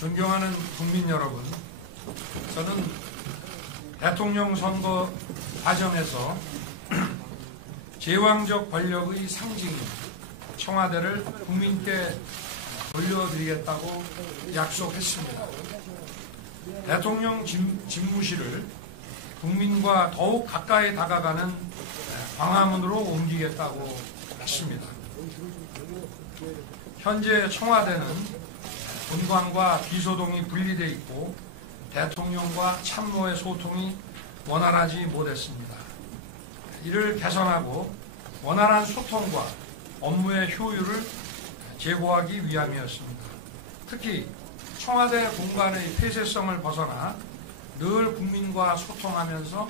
존경하는 국민 여러분, 저는 대통령 선거 과정에서 제왕적 권력의 상징인 청와대를 국민께 돌려드리겠다고 약속했습니다. 대통령 집무실을 국민과 더욱 가까이 다가가는 광화문으로 옮기겠다고 했습니다. 현재 청와대는 본관과 비서동이 분리되어 있고 대통령과 참모의 소통이 원활하지 못했습니다. 이를 개선하고 원활한 소통과 업무의 효율을 제고하기 위함이었습니다. 특히 청와대 공간의 폐쇄성을 벗어나 늘 국민과 소통하면서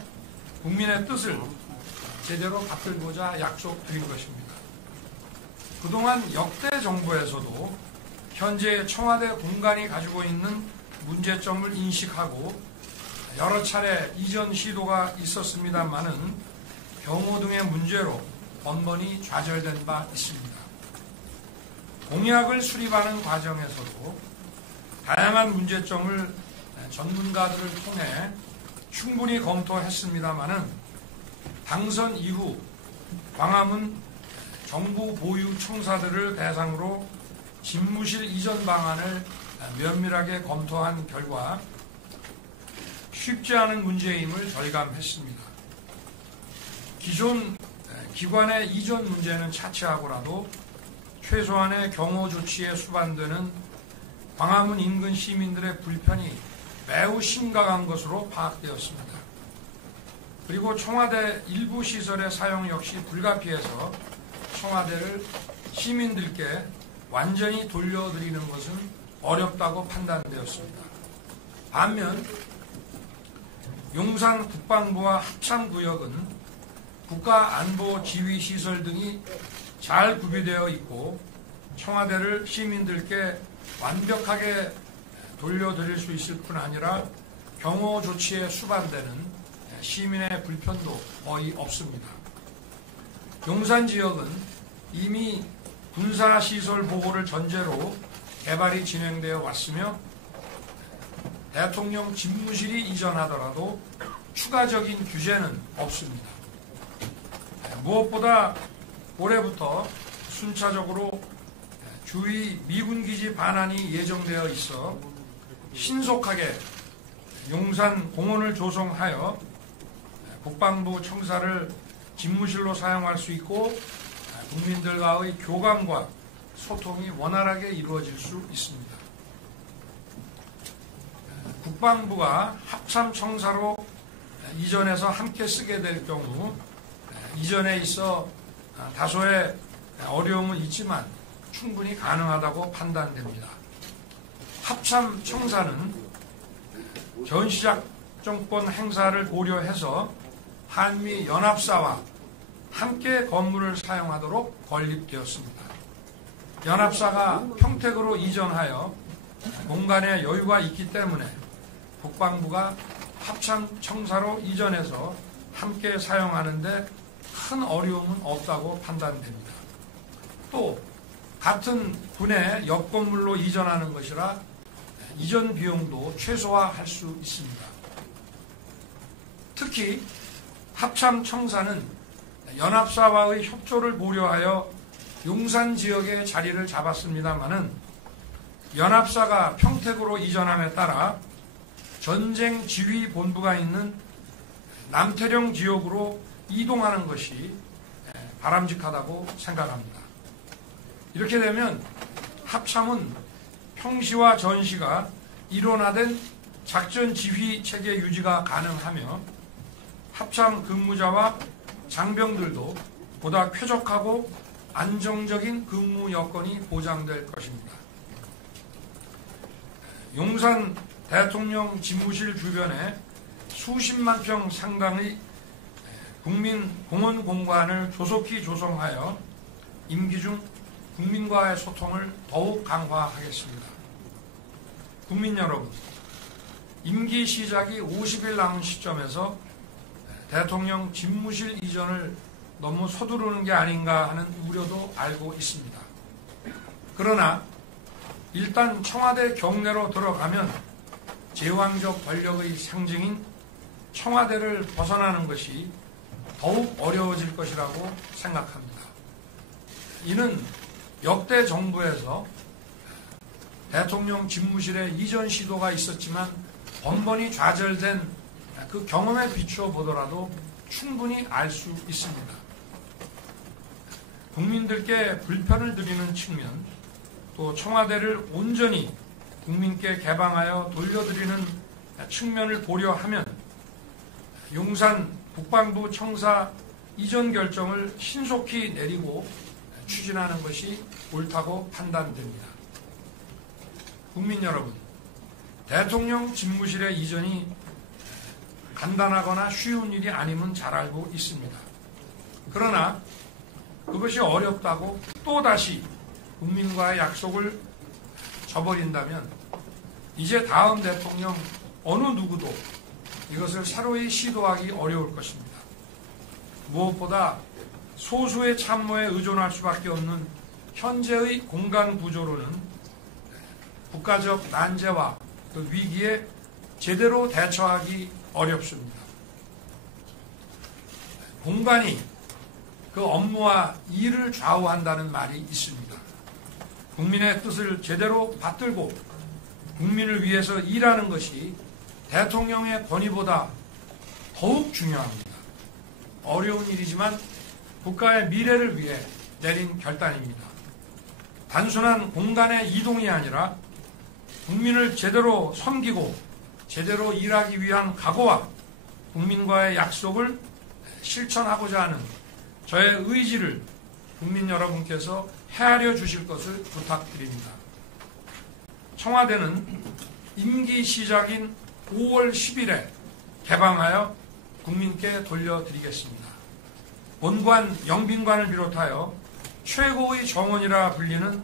국민의 뜻을 제대로 받들고자 약속드린 것입니다. 그동안 역대 정부에서도 현재 청와대 공간이 가지고 있는 문제점을 인식하고 여러 차례 이전 시도가 있었습니다만은 경호 등의 문제로 번번이 좌절된 바 있습니다. 공약을 수립하는 과정에서도 다양한 문제점을 전문가들을 통해 충분히 검토했습니다마는 당선 이후 광화문 정부 보유 청사들을 대상으로 집무실 이전 방안을 면밀하게 검토한 결과 쉽지 않은 문제임을 절감했습니다. 기존 기관의 이전 문제는 차치하고라도 최소한의 경호 조치에 수반되는 광화문 인근 시민들의 불편이 매우 심각한 것으로 파악되었습니다. 그리고 청와대 일부 시설의 사용 역시 불가피해서 청와대를 시민들께 완전히 돌려드리는 것은 어렵다고 판단되었습니다. 반면 용산 국방부와 합참구역은 국가안보지휘시설 등이 잘 구비되어 있고 청와대를 시민들께 완벽하게 돌려드릴 수 있을 뿐 아니라 경호 조치에 수반되는 시민의 불편도 거의 없습니다. 용산 지역은 이미 군사시설 보호를 전제로 개발이 진행되어 왔으며 대통령 집무실이 이전하더라도 추가적인 규제는 없습니다. 무엇보다 올해부터 순차적으로 주위 미군기지 반환이 예정되어 있어 신속하게 용산 공원을 조성하여 국방부 청사를 집무실로 사용할 수 있고 국민들과의 교감과 소통이 원활하게 이루어질 수 있습니다. 국방부가 합참청사로 이전해서 함께 쓰게 될 경우 이전에 있어 다소의 어려움은 있지만 충분히 가능하다고 판단됩니다. 합참청사는 전시작 정권 행사를 고려해서 한미 연합사와 함께 건물을 사용하도록 건립되었습니다. 연합사가 평택으로 이전하여 공간에 여유가 있기 때문에 국방부가 합참청사로 이전해서 함께 사용하는데 큰 어려움은 없다고 판단됩니다. 또 같은 군의 옆 건물로 이전하는 것이라 이전 비용도 최소화할 수 있습니다. 특히 합참청사는 연합사와의 협조를 고려하여 용산 지역에 자리를 잡았습니다마는 연합사가 평택으로 이전함에 따라 전쟁 지휘 본부가 있는 남태령 지역으로 이동하는 것이 바람직하다고 생각합니다. 이렇게 되면 합참은 평시와 전시가 일원화된 작전 지휘 체계 유지가 가능하며 합참 근무자와 장병들도 보다 쾌적하고 안정적인 근무 여건이 보장될 것입니다. 용산 대통령 집무실 주변에 수십만 평 상당의 국민 공원 공간을 조속히 조성하여 임기 중 국민과의 소통을 더욱 강화하겠습니다. 국민 여러분, 임기 시작이 50일 남은 시점에서 대통령 집무실 이전을 너무 서두르는 게 아닌가 하는 우려도 알고 있습니다. 그러나 일단 청와대 경내로 들어가면 제왕적 권력의 상징인 청와대를 벗어나는 것이 더욱 어려워질 것이라고 생각합니다. 이는 역대 정부에서 대통령 집무실에 이전 시도가 있었지만 번번이 좌절된 그 경험에 비추어 보더라도 충분히 알 수 있습니다. 국민들께 불편을 드리는 측면, 또 청와대를 온전히 국민께 개방하여 돌려드리는 측면을 보려 하면 용산 국방부 청사 이전 결정을 신속히 내리고 추진하는 것이 옳다고 판단됩니다. 국민 여러분, 대통령 집무실의 이전이 간단하거나 쉬운 일이 아님은 잘 알고 있습니다. 그러나 그것이 어렵다고 또다시 국민과의 약속을 저버린다면 이제 다음 대통령 어느 누구도 이것을 새로이 시도하기 어려울 것입니다. 무엇보다 소수의 참모에 의존할 수밖에 없는 현재의 공간 구조로는 국가적 난제와 그 위기에 제대로 대처하기 어렵습니다. 공간이 그 업무와 일을 좌우한다는 말이 있습니다. 국민의 뜻을 제대로 받들고 국민을 위해서 일하는 것이 대통령의 권위보다 더욱 중요합니다. 어려운 일이지만 국가의 미래를 위해 내린 결단입니다. 단순한 공간의 이동이 아니라 국민을 제대로 섬기고 제대로 일하기 위한 각오와 국민과의 약속을 실천하고자 하는 저의 의지를 국민 여러분께서 헤아려 주실 것을 부탁드립니다. 청와대는 임기 시작인 5월 10일에 개방하여 국민께 돌려드리겠습니다. 본관, 영빈관을 비롯하여 최고의 정원이라 불리는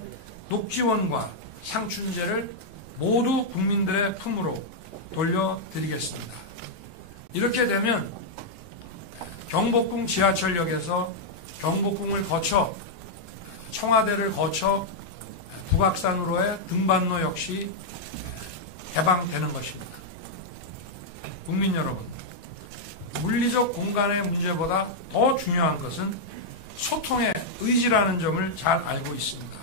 녹지원과 상춘제를 모두 국민들의 품으로 돌려드리겠습니다. 이렇게 되면 경복궁 지하철역에서 경복궁을 거쳐 청와대를 거쳐 북악산으로의 등반로 역시 개방되는 것입니다. 국민 여러분, 물리적 공간의 문제보다 더 중요한 것은 소통의 의지라는 점을 잘 알고 있습니다.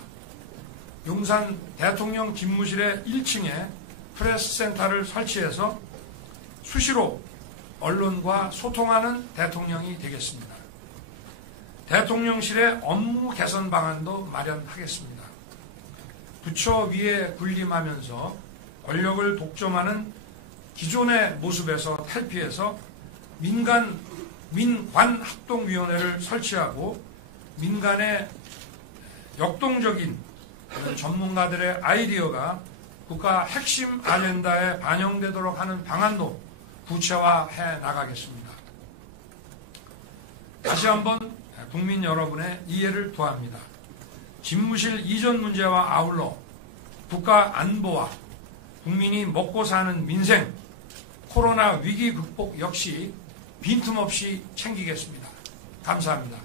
용산 대통령 집무실의 1층에 프레스센터를 설치해서 수시로 언론과 소통하는 대통령이 되겠습니다. 대통령실의 업무 개선 방안도 마련하겠습니다. 부처 위에 군림하면서 권력을 독점하는 기존의 모습에서 탈피해서 민관합동위원회를 설치하고 민간의 역동적인 전문가들의 아이디어가 국가 핵심 아젠다에 반영되도록 하는 방안도 구체화해 나가겠습니다. 다시 한번 국민 여러분의 이해를 구합니다. 집무실 이전 문제와 아울러 국가 안보와 국민이 먹고 사는 민생, 코로나 위기 극복 역시 빈틈없이 챙기겠습니다. 감사합니다.